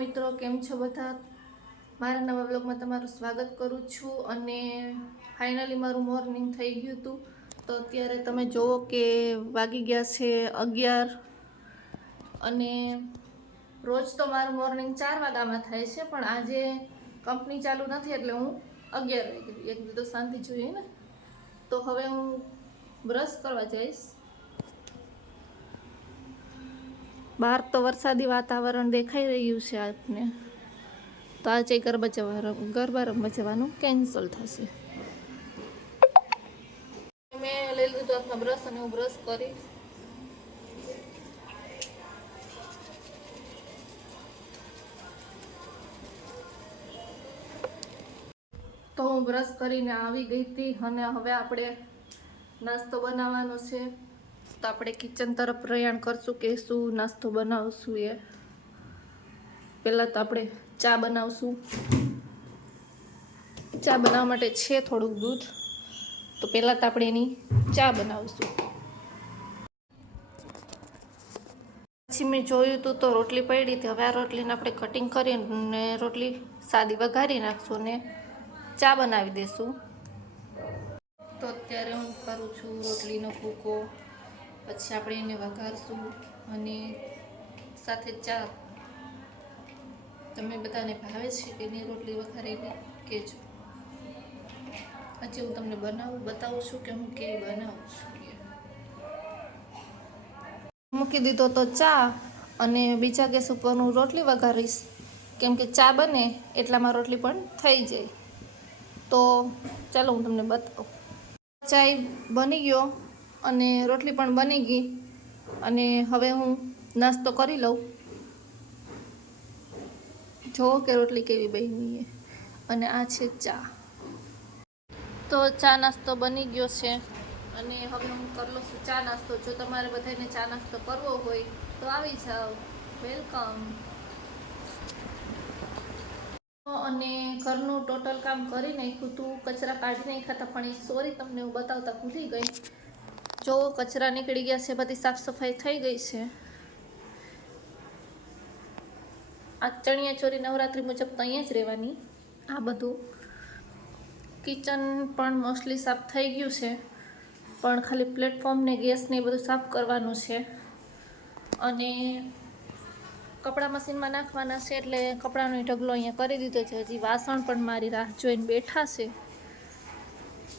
મિત્રો કેમ છો બધા? મારા નવા બ્લોગમાં તમારું સ્વાગત કરું છું. અને ફાઇનલી મારું મોર્નિંગ થઈ ગયું હતું. તો અત્યારે તમે જુઓ કે વાગી ગયા છે 11. અને રોજ તો મારું મોર્નિંગ 4 વાગ્યામાં થાય છે, પણ આજે કંપની ચાલુ નથી એટલે હું 11 વાગે. એક દી તો શાંતિ જોઈએ ને. તો હવે હું બ્રશ કરવા જઈશ. બહાર તો વરસાદી વાતાવરણ દેખાઈ રહ્યું છે આપને. તો આજે ગરબા રમવા જવાનું કેન્સલ થશે. મેં લઈ લીધું આપણા બ્રશ અને હું બ્રશ કરીશ. તો હું બ્રશ કરીને આવી ગઈ હતી અને હવે આપણે નાસ્તો બનાવવાનો છે. તો આપણે કિચન તરફ પ્રયાણ કરશું કે શું નાસ્તો બનાવશું એ. પહેલાં તો આપણે ચા બનાવશું. ચા બનાવવા માટે છે થોડુંક દૂધ, તો પહેલાં તો આપણે એની ચા બનાવશું. પછી મેં જોયું હતું તો રોટલી પડી હતી. હવે આ રોટલીને આપણે કટિંગ કરીને રોટલી સાદી વઘારી નાખશું અને ચા બનાવી દઈશું. તો અત્યારે હું કરું છું રોટલીનો ભૂકો. પછી આપણે એને વઘારશું અને સાથે ચા. તમે બધાને ભાવે છે કે એની રોટલી વઘારેલી કહેજો. આજે હું તમને બતાવું છું કે હું કેવી બનાવું છું. મૂકી દીધો તો ચા, અને બીજા ગેસ ઉપર હું રોટલી વઘારીશ. કેમ કે ચા બને એટલામાં રોટલી પણ થઈ જાય. તો ચાલો હું તમને બતાવું. ચા બની ગયો અને રોટલી પણ બની ગઈ. અને હવે હું નાસ્તો કરી લઉં. જો કે રોટલી કેવી બની. અને આ છે ચા. તો ચા નાસ્તો બની ગયો છે. અને હવે હું કરી લઉં છું ચા નાસ્તો. જો તમારે બધાને ચા નાસ્તો કરવો હોય તો આવી જાઓ, વેલકમ. અને ઘરનું ટોટલ કામ કરી નાખ્યું હતું. કચરા કાઢી નાખ્યા હતા, પણ એ સોરી તમને હું બતાવતા ભૂલી ગઈ. જો કચરા નીકળી ગયા છે, બધી સાફ સફાઈ થઈ ગઈ છે. આ ચણિયા ચોરી નવરાત્રી મુજબ તો અહીંયા જ રહેવાની. આ બધું કિચન પણ મોસ્ટલી સાફ થઈ ગયું છે, પણ ખાલી પ્લેટફોર્મ ને ગેસ ને બધું સાફ કરવાનું છે. અને કપડાં મશીનમાં નાખવાના છે, એટલે કપડાનો ઢગલો અહીંયા કરી દીધો છે. હજી વાસણ પણ મારી રાહ જોઈને બેઠા છે.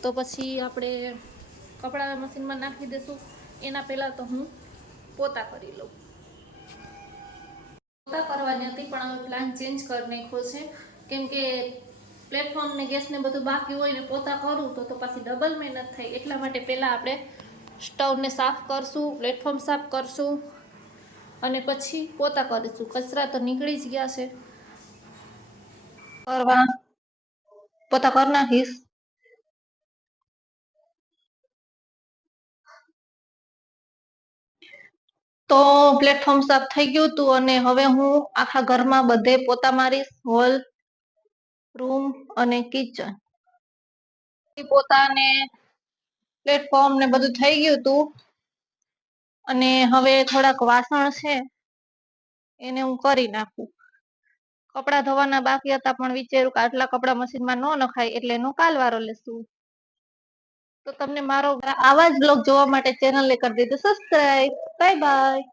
તો પછી આપણે કપડાં મશીનમાં નાખી દઈશું. એના પહેલાં તો હું પોતા કરી લઉં. પોતા કરવાની હતી, પણ હવે પ્લાન ચેન્જ કરી નાખ્યો છે. કેમ કે પ્લેટફોર્મ ને ગેસ ને બધું બાકી હોય ને પોતા કરું તો પાછી ડબલ મહેનત થાય. એટલા માટે પહેલાં આપણે સ્ટવને સાફ કરશું, પ્લેટફોર્મ સાફ કરશું અને પછી પોતા કરીશું. કચરા તો નીકળી જ ગયા છે. પોતા કરી નાખીશ. તો પ્લેટફોર્મ સાફ થઈ ગયું હતું અને હવે હું આખા ઘરમાં બધે પોતા મારીશ. હોલ, રૂમ અને કિચન. પોતા ને પ્લેટફોર્મ ને બધું થઈ ગયું હતું. અને હવે થોડાક વાસણ છે એને હું કરી નાખું. કપડા ધોવાના બાકી હતા, પણ વિચાર્યું કે આટલા કપડા મશીનમાં ન નખાય એટલે એનો કાલ વારો લેશું. તો તમને મારો આવા જ બ્લોગ જોવા માટે ચેનલને કરી દીધું સબસ્ક્રાઇબ. Bye bye.